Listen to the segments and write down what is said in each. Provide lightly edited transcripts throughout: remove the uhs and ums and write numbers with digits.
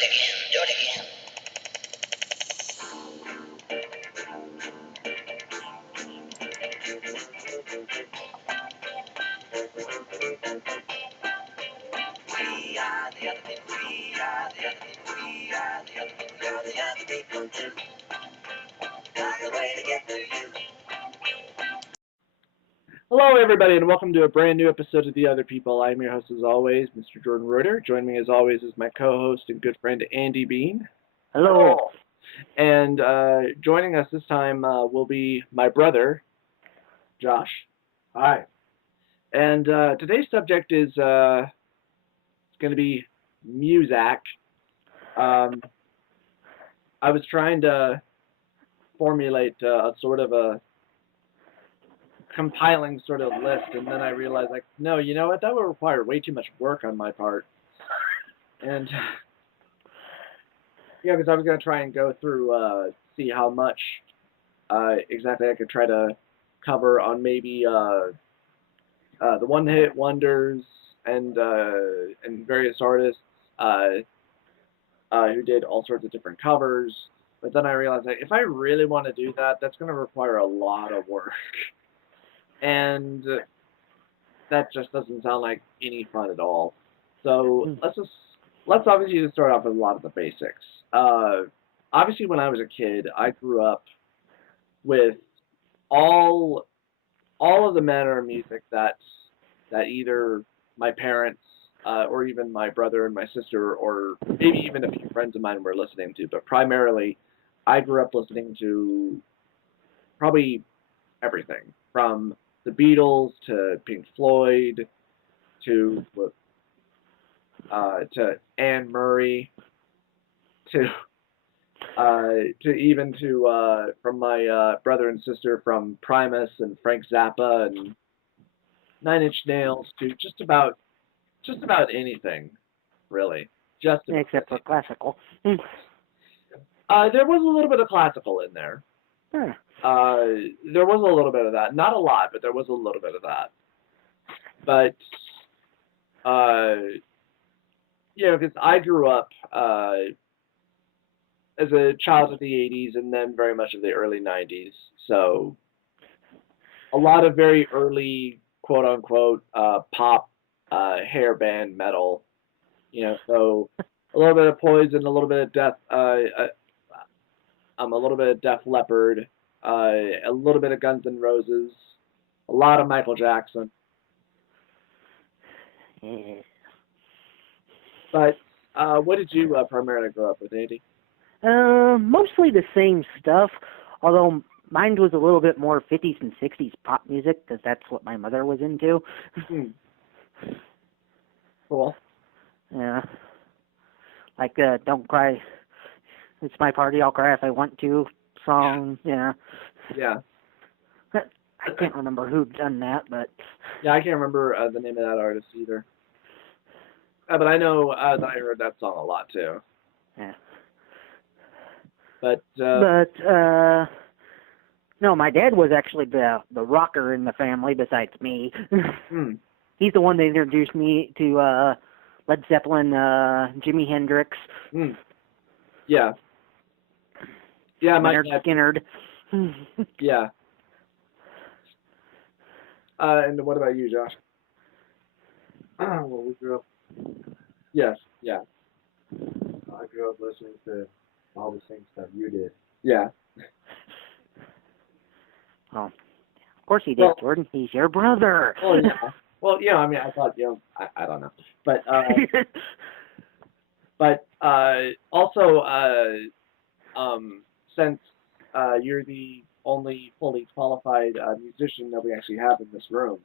it again. We are the other people. We are the other people. We are the other people. You're the other people too. Got the way to get to you. Hello, everybody, and welcome to a brand new episode of The Other People. I'm your host, as always, Mr. Jordan Royter. Joining me, as always, is my co-host and good friend, Andy Bean. Hello. And joining us this time will be my brother, Josh. Hi. And today's subject is going to be music. I was trying to formulate a sort of a compiling sort of list, and then I realized, like, no, you know what? That would require way too much work on my part. And yeah, because I was going to try and go through, see how much exactly I could try to cover on maybe the one-hit wonders and various artists who did all sorts of different covers. But then I realized, like, if I really want to do that, that's going to require a lot of work. And that just doesn't sound like any fun at all. So let's obviously just start off with a lot of the basics. Obviously, when I was a kid, I grew up with all of the manner of music that either my parents or even my brother and my sister, or maybe even a few friends of mine were listening to. But primarily, I grew up listening to probably everything from the Beatles to Pink Floyd to Anne Murray to even to from my brother and sister, from Primus and Frank Zappa and Nine Inch Nails to just about anything, really. Except for classical. There was a little bit of classical in there. Huh. There was a little bit of that. Not a lot, but there was a little bit of that. But, because I grew up as a child of the 80s and then very much of the early 90s. So a lot of very early, quote-unquote, pop hair band metal. So a little bit of Poison, a little bit of Def Leppard, a little bit of Guns N' Roses, a lot of Michael Jackson. Yeah. But what did you primarily grow up with, Andy? Mostly the same stuff, although mine was a little bit more 50s and 60s pop music, because that's what my mother was into. Cool. Yeah. Like, Don't Cry, It's My Party, I'll Cry If I Want To song, yeah. Yeah. I can't remember who done that, but... Yeah, I can't remember the name of that artist either. But I know that I heard that song a lot, too. Yeah. But no, my dad was actually the rocker in the family besides me. He's the one that introduced me to Led Zeppelin, Jimi Hendrix. Yeah. Yeah, my Leonard Skinner. Yeah. And what about you, Josh? Well, we grew up. Yes. Yeah. I grew up listening to all the same stuff you did. Yeah. Oh, of course he did, Well, Jordan. He's your brother. Oh, yeah. Well, yeah, I mean, I thought, I don't know. But, also, since you're the only fully qualified musician that we actually have in this room,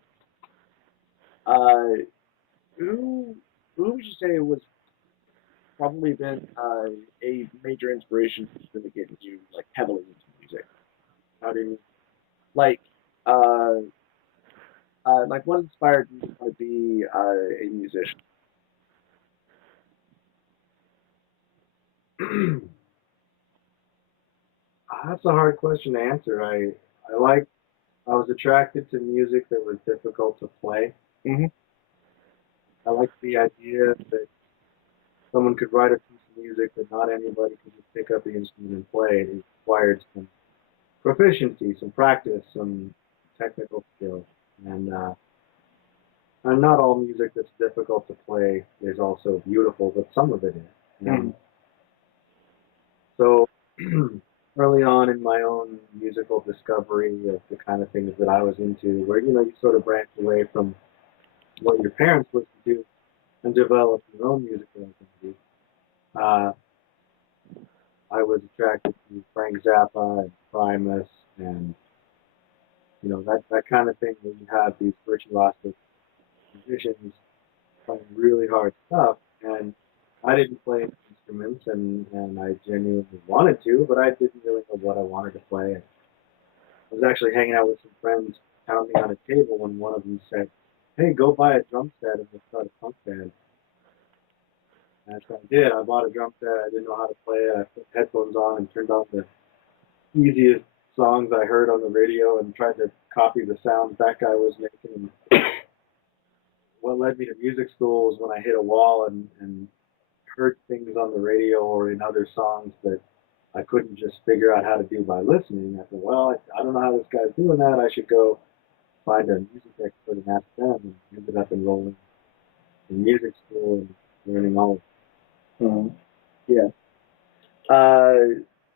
who would you say was probably been a major inspiration for really getting you, like, heavily into music? How do you, like, what inspired you to be a musician? That's a hard question to answer. I was attracted to music that was difficult to play. Mm-hmm. I liked the idea that someone could write a piece of music that not anybody can just pick up the instrument and play. It required some proficiency, some practice, some technical skill, and not all music that's difficult to play is also beautiful, but some of it is. So early on in my own musical discovery of the kind of things that I was into, where you sort of branch away from what your parents listened to and develop your own musical identity. I was attracted to Frank Zappa and Primus and that kind of thing where you have these virtuosic musicians playing really hard stuff, and I didn't play instruments, and I genuinely wanted to, but I didn't really know what I wanted to play. I was actually hanging out with some friends, pounding on a table, when one of them said, "Hey, go buy a drum set and we'll start a punk band." And that's what I did. I bought a drum set. I didn't know how to play it. I put headphones on and turned on the easiest songs I heard on the radio and tried to copy the sounds that guy was making. And what led me to music school was when I hit a wall and heard things on the radio or in other songs that I couldn't just figure out how to do by listening. I thought, well, I don't know how this guy's doing that. I should go find a music expert and ask them, and ended up enrolling in music school and learning all of it. Yeah.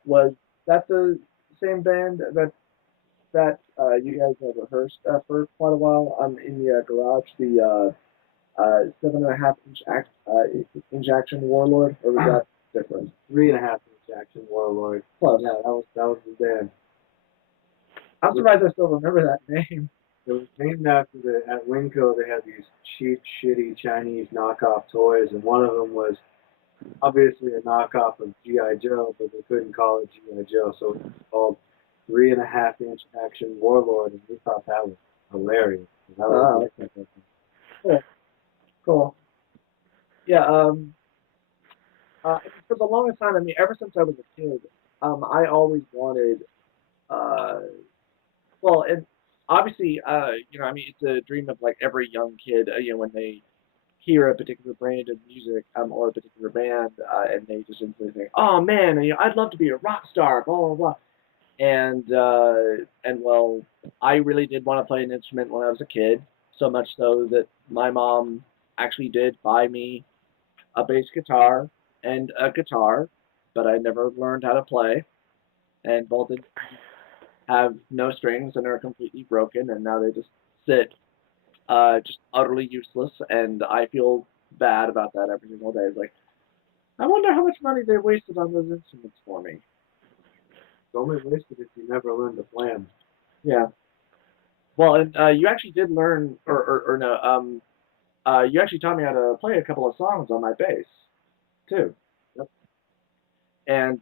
Was that the same band that you guys have rehearsed for quite a while in the garage, the 7.5 inch action Warlord, or was that different? 3.5 inch action Warlord. Close. Yeah, that was the band. I'm surprised I still remember that name. It was named after at Winco they had these cheap, shitty Chinese knockoff toys, and one of them was obviously a knockoff of G.I. Joe, but they couldn't call it G.I. Joe, so it was called 3.5 inch action Warlord, and we thought that was hilarious. That was Cool. Cool. Yeah. For the longest time, I mean, ever since I was a kid, I always wanted. Well, and obviously, I mean, it's a dream of like every young kid, when they hear a particular brand of music, or a particular band, and they just instantly think, "Oh man, I'd love to be a rock star," blah blah blah. And well, I really did want to play an instrument when I was a kid, so much so that my mom actually did buy me a bass guitar and a guitar, but I never learned how to play, and both have no strings and are completely broken, and now they just sit just utterly useless, and I feel bad about that every single day. It's like, I wonder how much money they wasted on those instruments for me. It's only wasted if you never learn to play them. Yeah. Well, and you actually did learn, or no, you actually taught me how to play a couple of songs on my bass, too. Yep. And,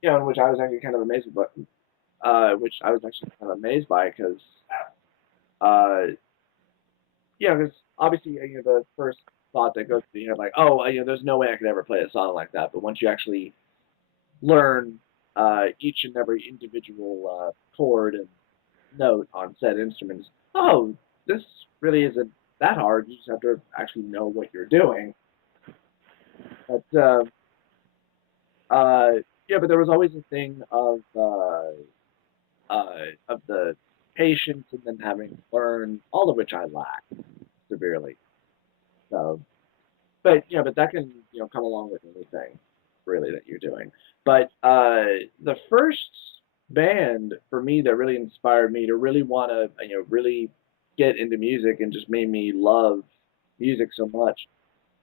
in which I was actually kind of amazed by, because, because obviously, the first thought that goes through your head, like, oh, there's no way I could ever play a song like that. But once you actually learn each and every individual chord and note on said instruments, oh, this really isn't that hard. You just have to actually know what you're doing. But but there was always a thing of the patience and then having to learn, all of which I lack severely. So, but that can come along with anything really that you're doing. But the first band for me that really inspired me to really want to really get into music and just made me love music so much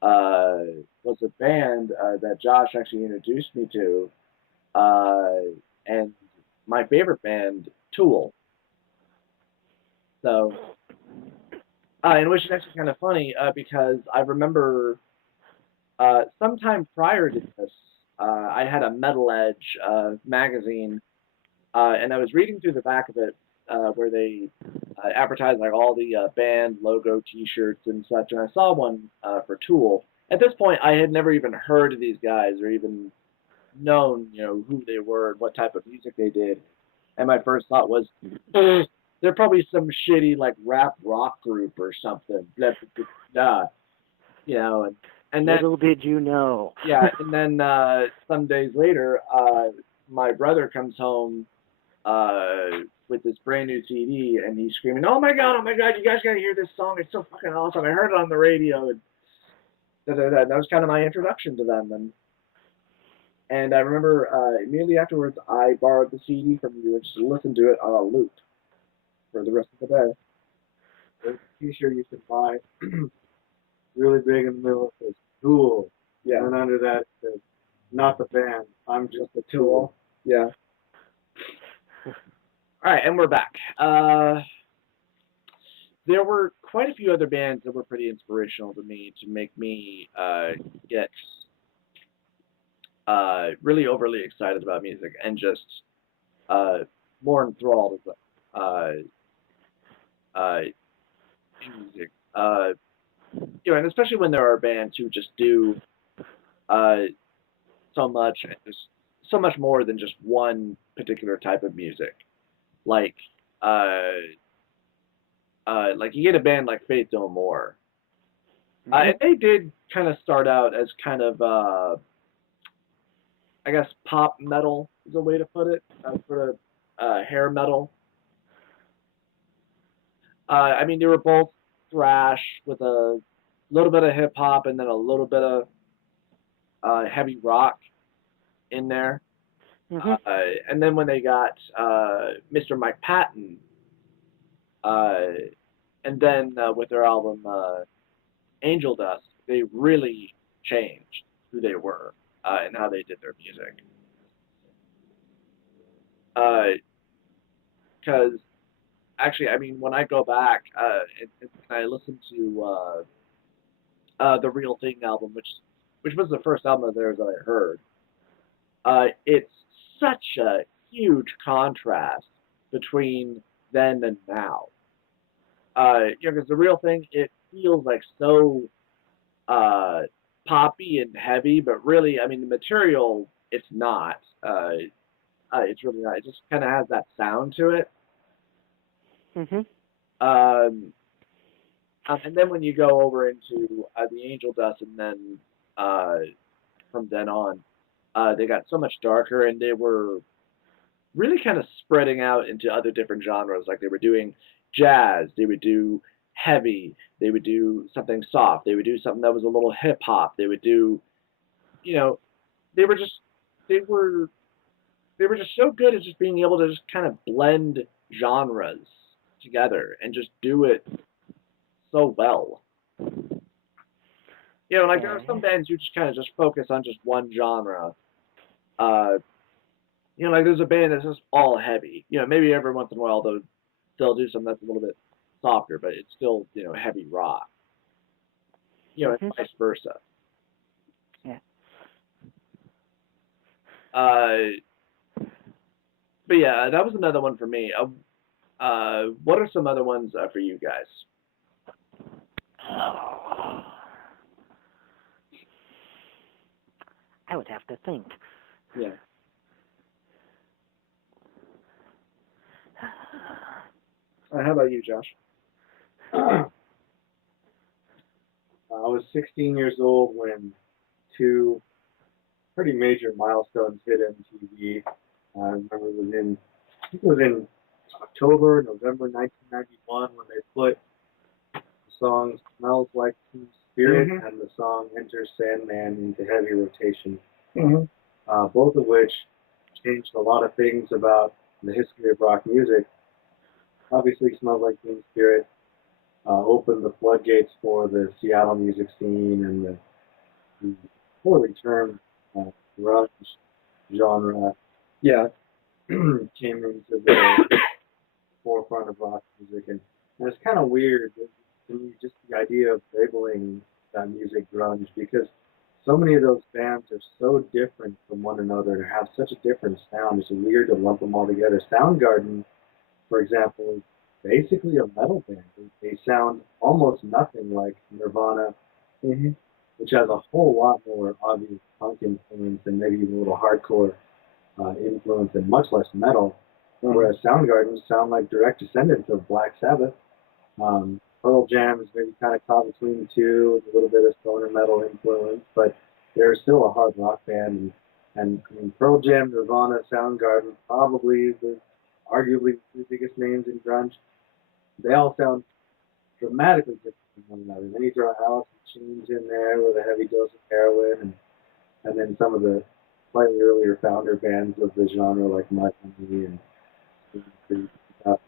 was a band that Josh actually introduced me to, and my favorite band, Tool. So, and which is actually kind of funny because I remember sometime prior to this, I had a Metal Edge magazine, and I was reading through the back of it where they advertised like all the band logo T-shirts and such, and I saw one for Tool. At this point, I had never even heard of these guys or even known, who they were and what type of music they did. And my first thought was, they're probably some shitty like rap rock group or something. Blah, blah, blah, blah. And then, little did you know. yeah, and then some days later, my brother comes home with this brand new CD, and he's screaming, oh my God, you guys gotta hear this song, it's so fucking awesome, I heard it on the radio, and that was kind of my introduction to them, and I remember immediately afterwards, I borrowed the CD from you and just listened to it on a loop for the rest of the day. There's a t-shirt you can buy, really big in the middle, it says Tool. Yeah. And under that it says, not the band, I'm just a tool. Yeah. All right, and we're back. There were quite a few other bands that were pretty inspirational to me to make me get really overly excited about music and just more enthralled in music. And especially when there are bands who just do so much, and just so much more than just one particular type of music. Like you get a band like Faith No More. And they did kind of start out as kind of, I guess, pop metal is a way to put it, sort of hair metal. I mean, they were both thrash with a little bit of hip hop and then a little bit of heavy rock in there. And then when they got Mr. Mike Patton, and then with their album Angel Dust, they really changed who they were and how they did their music. Because actually, I mean, when I go back and I listen to the Real Thing album, which was the first album of theirs that I heard, it's such a huge contrast between then and now. Because the Real Thing, it feels like so poppy and heavy, but really, I mean, the material, it's not. It's really not. It just kind of has that sound to it. And then when you go over into the Angel Dust, and then from then on, they got so much darker, and they were really kind of spreading out into other different genres. Like they were doing jazz, they would do heavy, they would do something soft, they would do something that was a little hip hop, they would do, they were just so good at just being able to just kind of blend genres together and just do it so well. Like there are some bands who just kind of just focus on just one genre. Like there's a band that's just all heavy. Maybe every once in a while they'll do something that's a little bit softer, but it's still, heavy rock. And vice versa. Yeah. But yeah, that was another one for me. What are some other ones for you guys? I would have to think. Yeah. How about you, Josh? I was 16 years old when two pretty major milestones hit MTV. I remember it was in October, November 1991 when they put the song Smells Like Teen Spirit and the song Enter Sandman into heavy rotation. Both of which changed a lot of things about the history of rock music. Obviously, Smells Like Teen Spirit opened the floodgates for the Seattle music scene and the poorly termed grunge genre. Yeah. Came into the forefront of rock music, and it's kind of weird to me, just the idea of labeling that music grunge, because so many of those bands are so different from one another and have such a different sound. It's weird to lump them all together. Soundgarden, for example, is basically a metal band. They sound almost nothing like Nirvana, which has a whole lot more obvious punk influence and maybe even a little hardcore influence and much less metal. Whereas Soundgarden sound like direct descendants of Black Sabbath. Pearl Jam is maybe kind of caught between the two, with a little bit of stoner metal influence, but they're still a hard rock band. And I mean, Pearl Jam, Nirvana, Soundgarden, probably arguably the biggest names in grunge. They all sound dramatically different from one another. Then you throw Alice in Chains in there with a heavy dose of heroin, and then some of the slightly earlier founder bands of the genre like Mudhoney and stuff.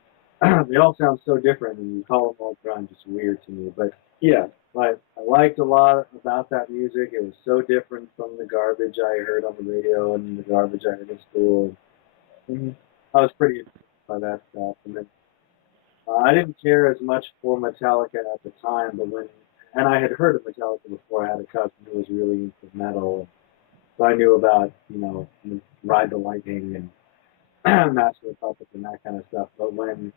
They all sound so different, and you call them all grunge. It's weird to me, but Yeah. but I liked a lot about that music. It was so different from the garbage I heard on the radio and the garbage I heard in school. Mm-hmm. I was pretty influenced by that stuff, and then I didn't care as much for Metallica at the time, but and I had heard of Metallica before. I had a cousin who was really into metal, so I knew about, Ride the Lightning and Master of Puppets and that kind of stuff. But when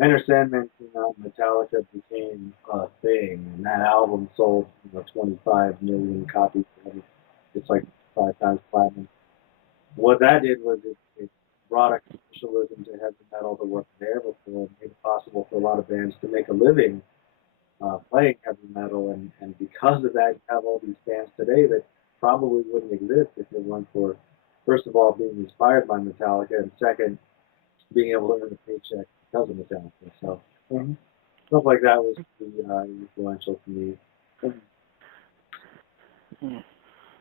Enter Sandman came out, Metallica became a thing, and that album sold 25 million copies. It's like 5 times platinum. What that did was it brought a commercialism to heavy metal that wasn't there before, and made it possible for a lot of bands to make a living playing heavy metal, and because of that, you have all these bands today that probably wouldn't exist if it weren't for, first of all, being inspired by Metallica, and second, being able to earn a paycheck because of Metallica. So stuff like that was pretty influential to me.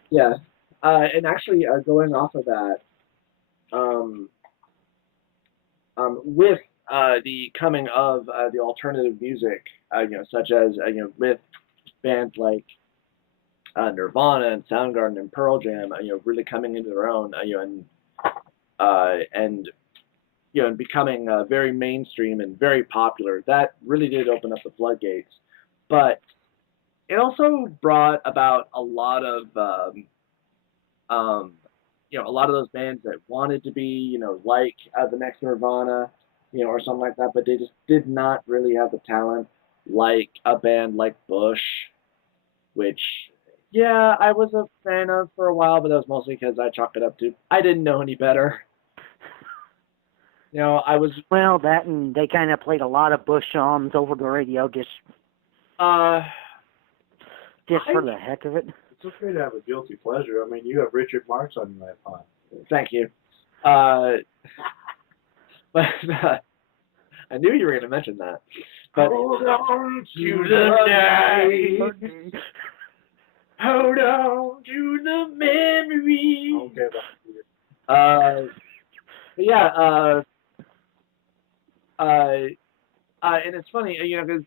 Yeah. And actually, going off of that, with the coming of the alternative music, such as with bands like Nirvana and Soundgarden and Pearl Jam, really coming into their own, and becoming very mainstream and very popular. That really did open up the floodgates, but it also brought about a lot of a lot of those bands that wanted to be, like the next Nirvana, or something like that, but they just did not really have the talent, like a band like Bush, which, yeah, I was a fan of for a while, but that was mostly because I chalked it up to I didn't know any better. I was... Well, that, and they kind of played a lot of Bush songs over the radio just for the heck of it. It's okay to have a guilty pleasure. I mean, you have Richard Marx on your iPod. Thank you. But I knew you were going to mention that. But hold on to the night. Hold on to the memory. Okay, yeah. And it's funny, because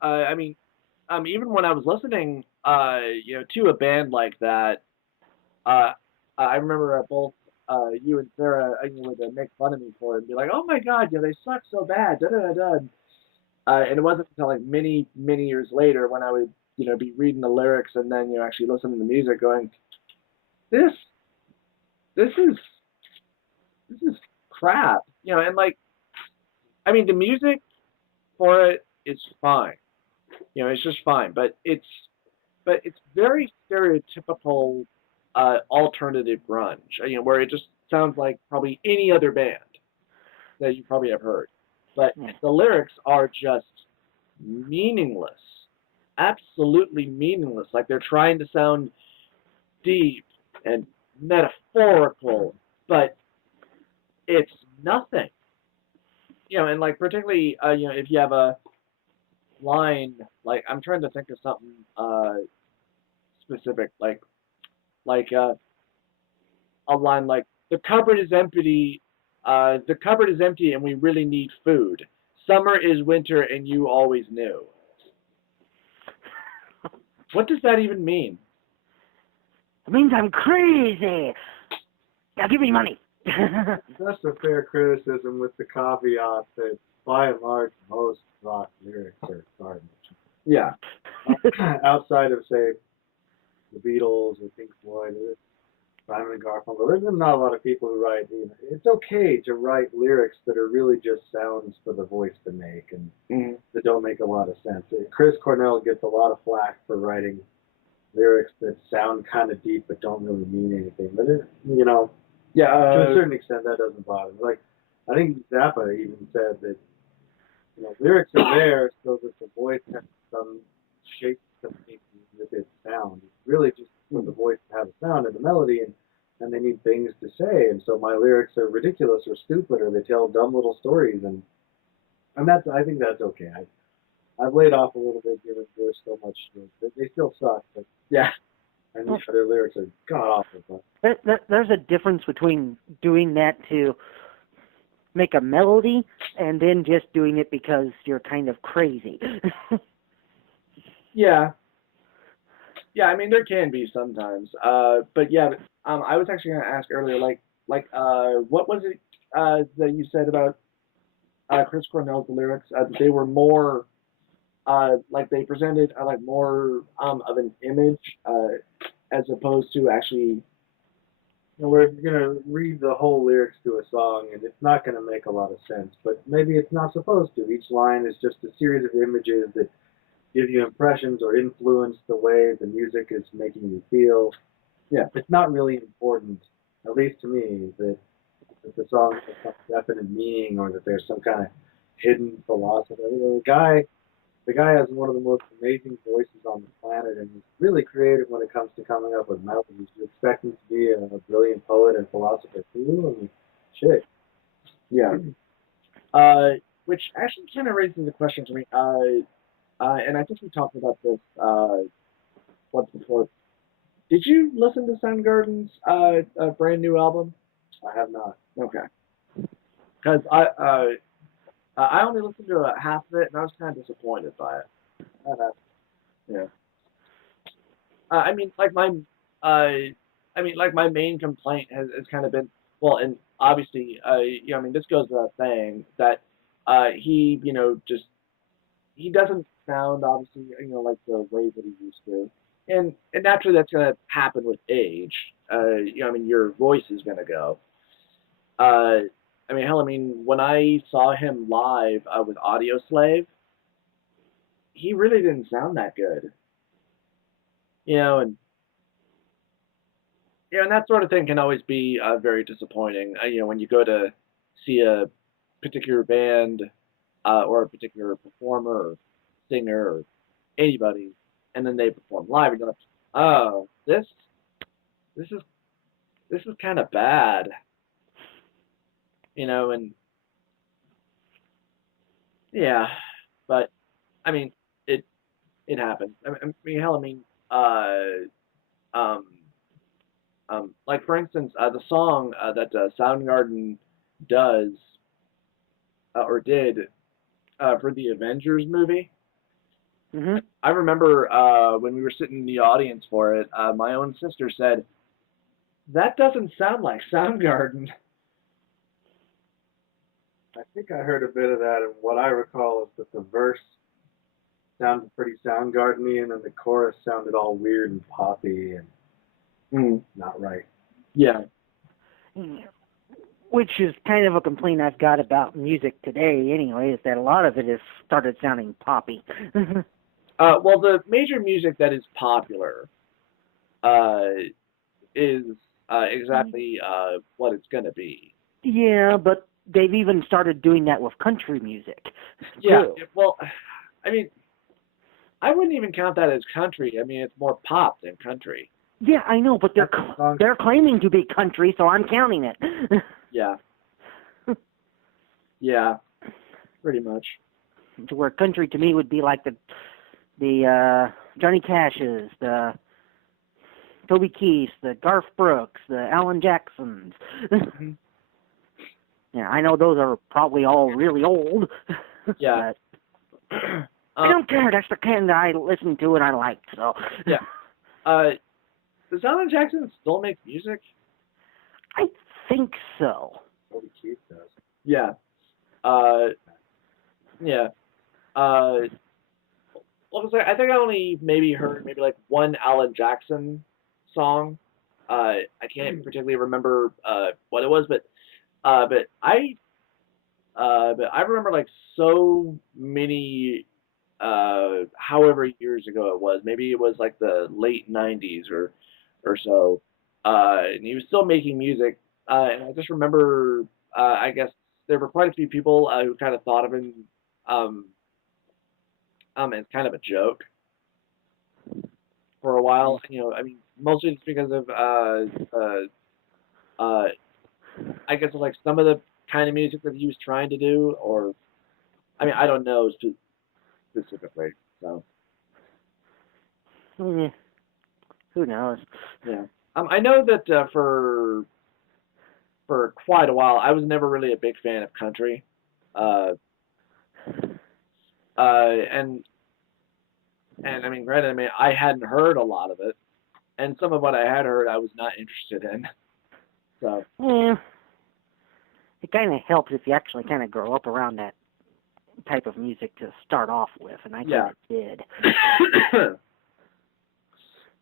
I mean, even when I was listening, to a band like that, I remember both you and Sarah would make fun of me for it and be like, "Oh my God, they suck so bad." Da, da, da, da. And it wasn't until like many years later when I would be reading the lyrics and then actually listening to the music, going, this is crap, and like, I mean, the music for it is fine, it's just fine, but it's very stereotypical alternative grunge, where it just sounds like probably any other band that you probably have heard, but the lyrics are just meaningless, absolutely meaningless. Like they're trying to sound deep and metaphorical, but it's nothing. And like particularly, if you have a line, like I'm trying to think of something specific, like a line like the cupboard is empty, and we really need food. Summer is winter, and you always knew. What does that even mean? It means I'm crazy. Now give me money. That's a fair criticism, with the caveat that, by and large, most rock lyrics are garbage. Yeah. Outside of, say, the Beatles or Pink Floyd or Simon and Garfunkel, there's not a lot of people who write. It's okay to write lyrics that are really just sounds for the voice to make and that don't make a lot of sense. Chris Cornell gets a lot of flack for writing lyrics that sound kind of deep but don't really mean anything. But to a certain extent, that doesn't bother me. Like, I think Zappa even said that lyrics are there so that the voice has some shape to make with its sound. It's really just for the voice to have a sound and a melody, and they need things to say. And so my lyrics are ridiculous or stupid, or they tell dumb little stories, and I think that's okay. I've laid off a little bit given there's so much. They still suck, but Yeah. and their lyrics are god awful. But There's a difference between doing that to make a melody and then just doing it because you're kind of crazy. Yeah. Yeah, I mean there can be sometimes. But yeah, I was actually gonna ask earlier, what was it that you said about Chris Cornell's lyrics? They were more like they presented like more of an image as opposed to actually. we're gonna read the whole lyrics to a song, and it's not gonna make a lot of sense. But maybe it's not supposed to. Each line is just a series of images that give you impressions or influence the way the music is making you feel. Yeah. It's not really important, at least to me, that the song has some definite meaning or that there's some kind of hidden philosophy. The guy has one of the most amazing voices on the planet, and he's really creative when it comes to coming up with melodies. You expect him to be a brilliant poet and philosopher too, and shit. Yeah. Which actually kind of raises a question to me. And I think we talked about this once before. Did you listen to Soundgarden's brand new album? I have not. Okay. Because I only listened to half of it, and I was kind of disappointed by it. Yeah. I mean, like my main complaint has kind of been, well, and obviously, I mean, this goes without saying that he, he doesn't sound obviously, like the way that he used to, and naturally that's gonna happen with age. I mean, your voice is gonna go. I mean, hell, I mean, when I saw him live with Audio Slave, he really didn't sound that good. And and that sort of thing can always be very disappointing. When you go to see a particular band or a particular performer or singer or anybody, and then they perform live, and you're like, oh, this is kind of bad, and yeah, but I mean, it happens. I mean, hell, I mean, um, like for instance, the song that Soundgarden does or did for the Avengers movie. Mm-hmm. I remember when we were sitting in the audience for it, my own sister said, "That doesn't sound like Soundgarden." I think I heard a bit of that, and what I recall is that the verse sounded pretty Soundgarden-y, and then the chorus sounded all weird and poppy and not right. Yeah. Which is kind of a complaint I've got about music today anyway, is that a lot of it has started sounding poppy. Well, the major music that is popular is exactly what it's going to be. Yeah, but they've even started doing that with country music. Yeah, too. well, I mean, I wouldn't even count that as country. I mean, it's more pop than country. Yeah, I know, but they're claiming to be country, so I'm counting it. Yeah. Yeah, pretty much. To where country to me would be like the Johnny Cash's, the Toby Keith's, the Garth Brooks, the Alan Jacksons. Yeah, I know those are probably all really old. Yeah. I don't care. That's the kind that I listen to and I like. So. Yeah. Does Alan Jackson still make music? I think so. Toby Keith does. Yeah. Yeah. Well, I think I only maybe heard like one Alan Jackson song. I can't particularly remember what it was, but I remember like so many however years ago it was. Maybe it was like the late '90s or so. And he was still making music. And I just remember, I guess there were quite a few people who kind of thought of him it's kind of a joke for a while. You know, I mean, mostly it's because of I guess like some of the kind of music that he was trying to do, or I mean, I don't know specifically. So Who knows? yeah, I know that for quite a while, I was never really a big fan of country, uh, and I mean, granted, I mean, I hadn't heard a lot of it, and some of what I had heard, I was not interested in. So Yeah, it kind of helps if you actually kind of grow up around that type of music to start off with, and I kind of did.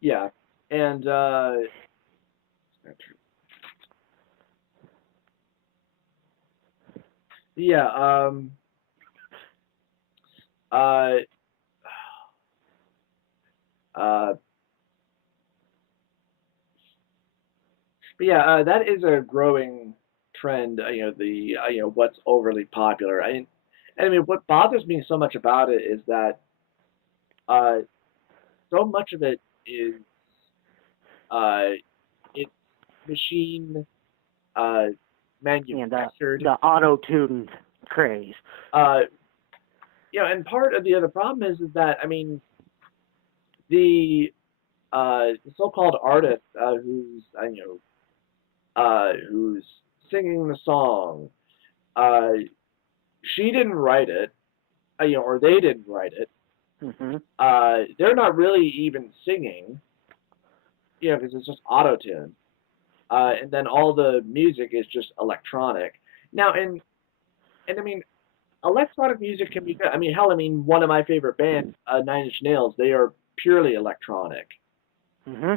yeah, and yeah, uh, uh, but yeah, that is a growing trend. You know, the you know what's overly popular. I mean, what bothers me so much about it is that uh, so much of it is uh, it's machine uh, And manufactured. the auto-tuned craze. Uh, you know, and part of the other problem is that I mean the so-called artist who's who's singing the song, uh, she didn't write it, you know, or they didn't write it. Mm-hmm. They're not really even singing, you know, because it's just auto-tune. And then all the music is just electronic. Now, and I mean, electronic music can be good. I mean, hell, I mean, one of my favorite bands, Nine Inch Nails, they are purely electronic. Mm-hmm.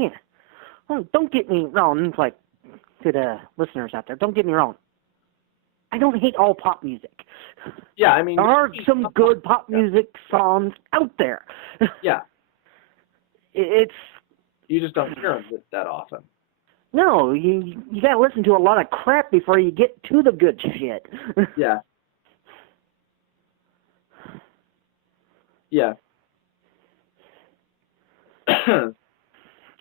Yeah. Well, don't get me wrong, like, to the listeners out there, don't get me wrong. I don't hate all pop music. Yeah, I mean, there are some good pop music songs out there. Yeah. It's You just don't hear them that often. no, you gotta listen to a lot of crap before you get to the good shit. Yeah. Yeah.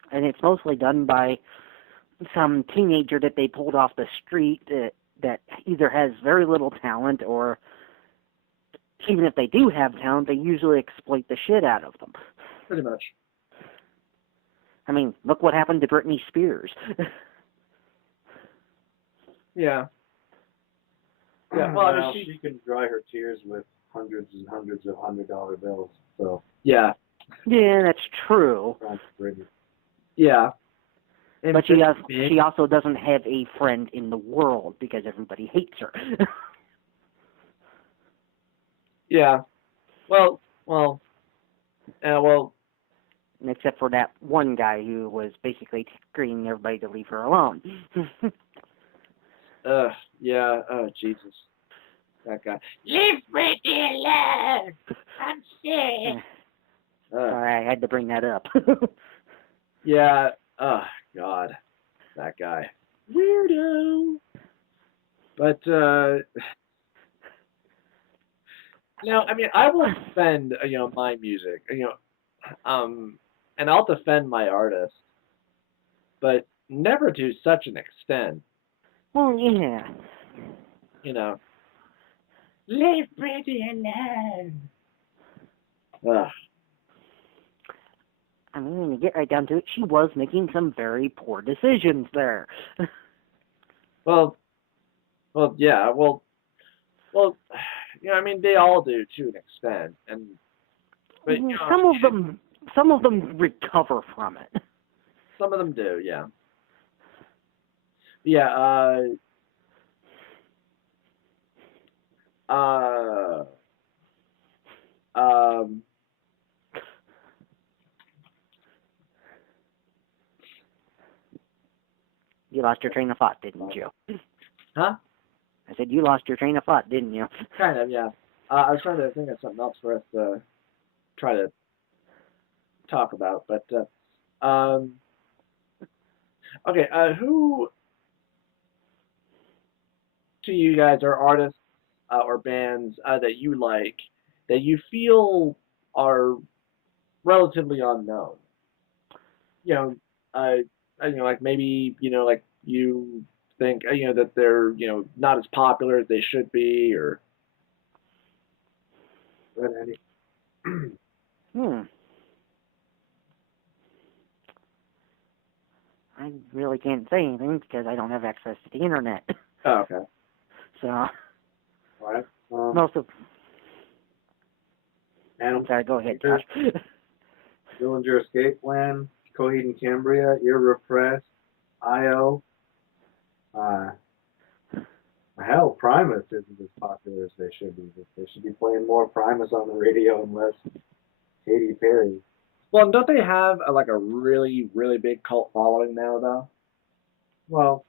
And it's mostly done by some teenager that they pulled off the street that either has very little talent, or even if they do have talent, they usually exploit the shit out of them. Pretty much. I mean, look what happened to Britney Spears. Yeah. Yeah. Well, I mean, she can dry her tears with hundreds and hundreds of $100 bills. So yeah. Yeah, that's true. Yeah. And But she also doesn't have a friend in the world because everybody hates her. Yeah. Well. Except for that one guy who was basically screaming everybody to leave her alone. Yeah. Oh, Jesus. That guy. Leave me alone. I'm sick. Sorry, I had to bring that up. Yeah. Oh, God. That guy. Weirdo. But, now, I mean, I will defend, you know, my music, you know, and I'll defend my artist, but never to such an extent, Well, yeah. you know. Leave Pretty alone. Ugh. I mean, when you get right down to it, she was making some very poor decisions there. Well, yeah, well, you know, I mean, they all do to an extent, but you know, some of them recover from it. some of them do, yeah. Yeah, um, You lost your train of thought, didn't you? huh? I said you lost your train of thought, didn't you? Kind of, yeah. I was trying to think of something else for us to try to talk about, but okay. Who to you guys are artists or bands that you like that you feel are relatively unknown? You know, like maybe like you think that they're not as popular as they should be, or But any, Hmm. I really can't say anything because I don't have access to the internet. oh, okay. So all right. most of. Animal I'm sorry. Go ahead, Eaters, Josh. Dillinger Escape Plan, Coheed and Cambria, Irrepressed, IO. Uh, hell, Primus isn't as popular as they should be. They should be playing more Primus on the radio and less Katy Perry. Well, don't they have like a really really big cult following now though? Well,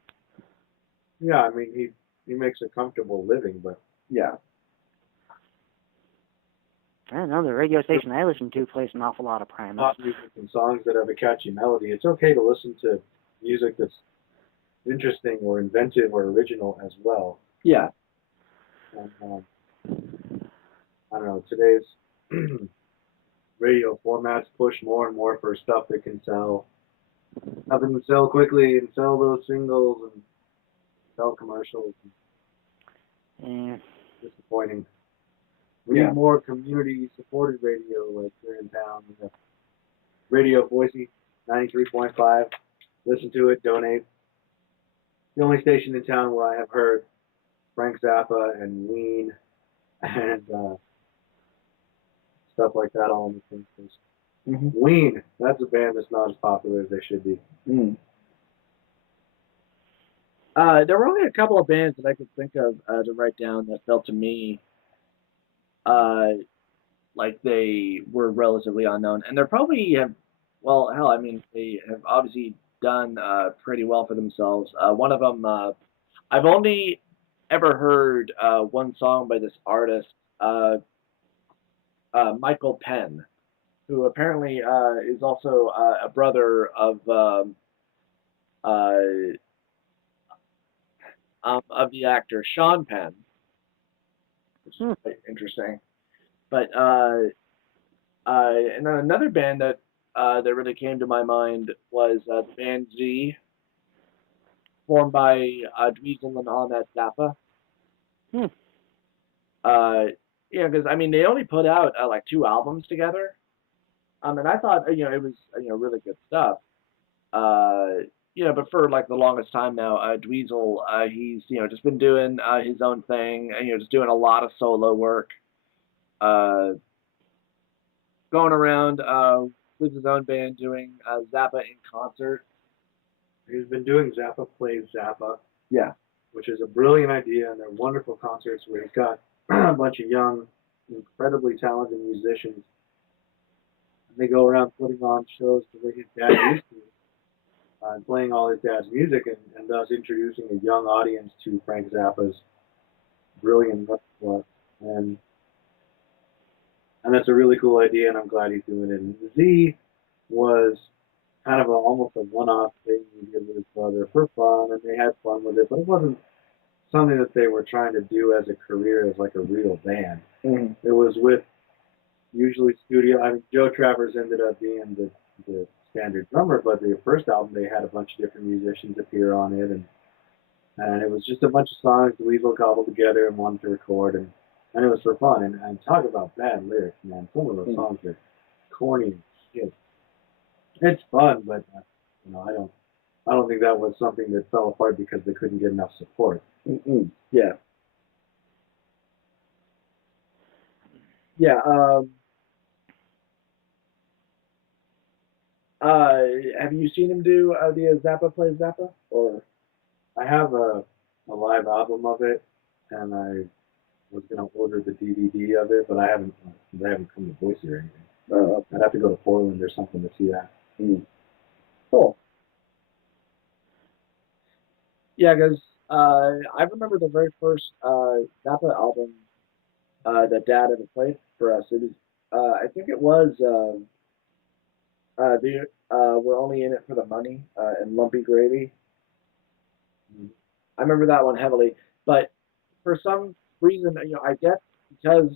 yeah, I mean he makes a comfortable living, but Yeah. I don't know. The radio station I listen to plays an awful lot of Primus. pop music and songs that have a catchy melody. It's okay to listen to music that's interesting or inventive or original as well. Yeah. And, I don't know, today's radio formats push more and more for stuff that can sell, have them sell quickly and sell those singles and sell commercials. And Disappointing. We Yeah. need more community-supported radio like here in town. We have Radio Boise, 93.5. Listen to it, donate. The only station in town where I have heard Frank Zappa and Ween and stuff like that all in the same station. Mm-hmm. Ween, that's a band that's not as popular as they should be. Mm. There were only a couple of bands that I could think of to write down that felt to me like they were relatively unknown, and they're probably have, well, hell, I mean, they have obviously done pretty well for themselves. One of them, I've only ever heard one song by this artist, Michael Penn, who apparently is also a brother of the actor Sean Penn, which is quite interesting. But and then another band that really came to my mind was the band Z, formed by Dweezil and Ahmet Zappa. Hmm. Because I mean they only put out like 2 albums together, and I thought it was really good stuff. But for like the longest time now, Dweezil he's just been doing his own thing, and just doing a lot of solo work. Going around with his own band doing Zappa in concert. He's been doing Zappa Plays Zappa, Yeah. which is a brilliant idea, and they're wonderful concerts where he's got a bunch of young, incredibly talented musicians. And they go around putting on shows the way his dad used to, and playing all his dad's music, and thus introducing a young audience to Frank Zappa's brilliant repertoire. And that's a really cool idea, and I'm glad he's doing it. And Z was kind of almost a one-off thing he did with his brother for fun, and they had fun with it, but it wasn't something that they were trying to do as a career, as like a real band. Mm. It was with usually studio. I mean, Joe Travers ended up being the standard drummer, but the first album they had a bunch of different musicians appear on it, and it was just a bunch of songs that Weasel cobbled together and wanted to record, and it was for fun. And talk about bad lyrics, man. Some of those songs are corny as shit. It's fun, but I don't think that was something that fell apart because they couldn't get enough support. Mm-mm. Yeah. Yeah. Have you seen him do the Zappa Plays Zappa? Or I have a live album of it, and I was gonna order the DVD of it, but I haven't come to Boise or anything. I'd have to go to Portland or something to see that. Mm. Cool. Yeah, because I remember the very first Zappa album that Dad ever played for us. It was I think it was We're Only in It for the Money and Lumpy Gravy. I remember that one heavily, but for some reason, I guess because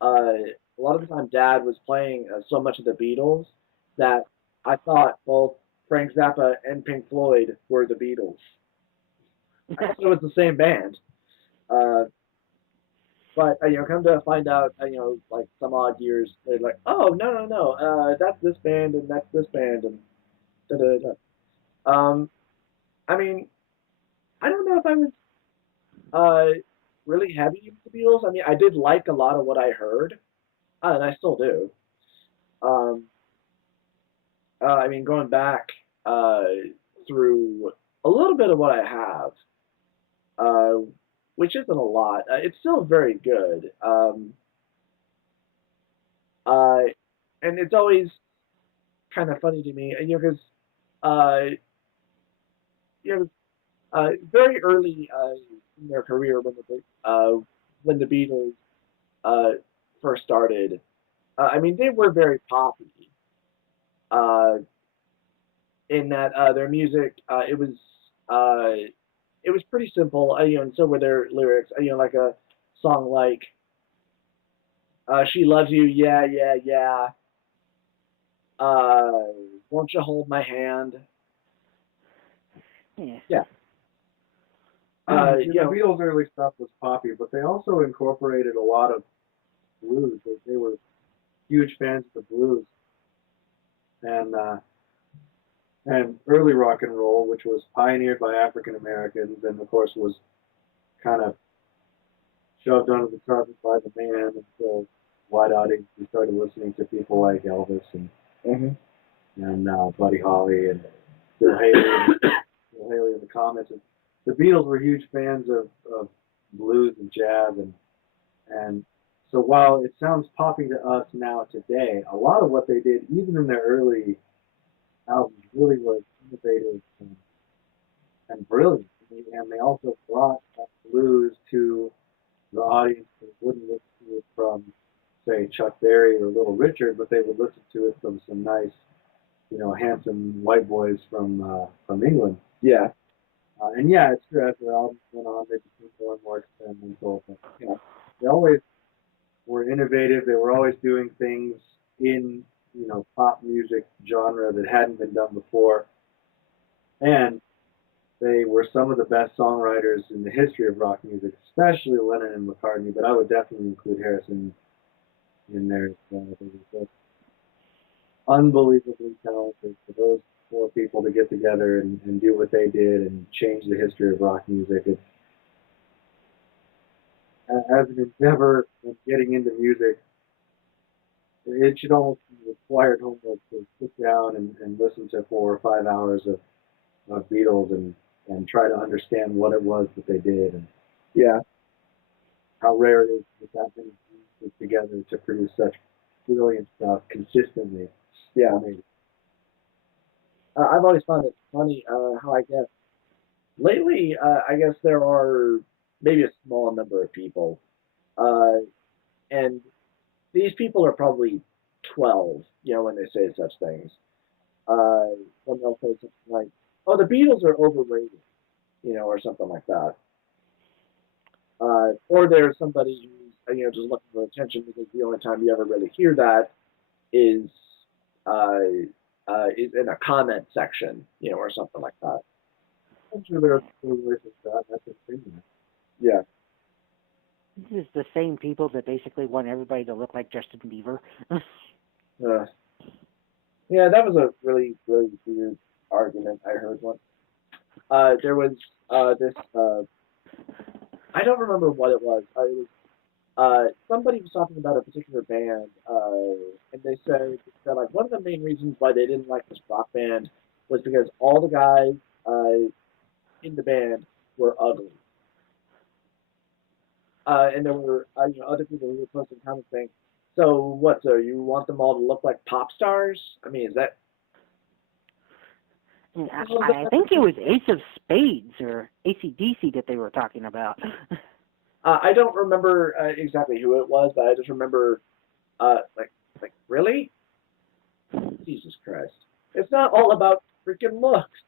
a lot of the time Dad was playing so much of the Beatles that I thought both Frank Zappa and Pink Floyd were the Beatles. I thought it was the same band. Uh, but come to find out, like some odd years, they're like, oh no, that's this band and that's this band and da da da. I mean, I don't know if I was really heavy into the Beatles. I mean, I did like a lot of what I heard, and I still do. Um, I mean, going back through a little bit of what I have, uh, which isn't a lot, it's still very good. Uh, and it's always kind of funny to me, and because uh, you know, very early in their career when the Beatles uh, first started, I mean, they were very poppy. Uh, in that their music, it was pretty simple, and so were their lyrics. Like a song like "She Loves You," yeah, yeah, yeah. Uh, Won't you hold my hand? Yeah. Yeah. The Beatles' early stuff was poppy, but they also incorporated a lot of blues. They were huge fans of the blues and early rock and roll, which was pioneered by African Americans, and of course was kind of shoved under the carpet by the man until wide audience we started listening to people like Elvis and Buddy Holly and Bill Haley, Bill Haley and the Comets. And the Beatles were huge fans of blues and jazz, and so while it sounds poppy to us now today, a lot of what they did, even in their early albums, really was innovative and brilliant. And they also brought blues to the audience that wouldn't listen to it from, say, Chuck Berry or Little Richard, but they would listen to it from some nice, handsome white boys from England. Yeah. And yeah, it's true. As the albums went on, they became more and more experimental. But, they always were innovative. They were always doing things in, pop music genre that hadn't been done before. And they were some of the best songwriters in the history of rock music, especially Lennon and McCartney, but I would definitely include Harrison in there. They were just unbelievably talented for those four people to get together and do what they did and change the history of rock music. It's, as an endeavor in getting into music, it should almost be required homework to sit down and listen to 4 or 5 hours of Beatles and try to understand what it was that they did and Yeah. how rare it is to get that many pieces together to produce such brilliant stuff consistently. Yeah. I've always found it funny how I guess lately, I guess there are maybe a small number of people, and these people are probably 12, when they say such things. When they'll say something like, oh, the Beatles are overrated, or something like that. Or there's somebody who's, just looking for attention because the only time you ever really hear that is, is in a comment section, or something like that. I'm sure there are people who listen to that. That's a thing. Yeah. This is the same people that basically want everybody to look like Justin Bieber. Yeah, that was a really, really weird argument I heard once. There was this, I don't remember what it was. It was somebody was talking about a particular band, and they said that like one of the main reasons why they didn't like this rock band was because all the guys in the band were ugly. And there were other people who were posting comments saying, "So what? So you want them all to look like pop stars? I mean, is that?" I think it was Ace of Spades or AC/DC that they were talking about. I don't remember exactly who it was, but I just remember, like really? Jesus Christ! It's not all about freaking looks.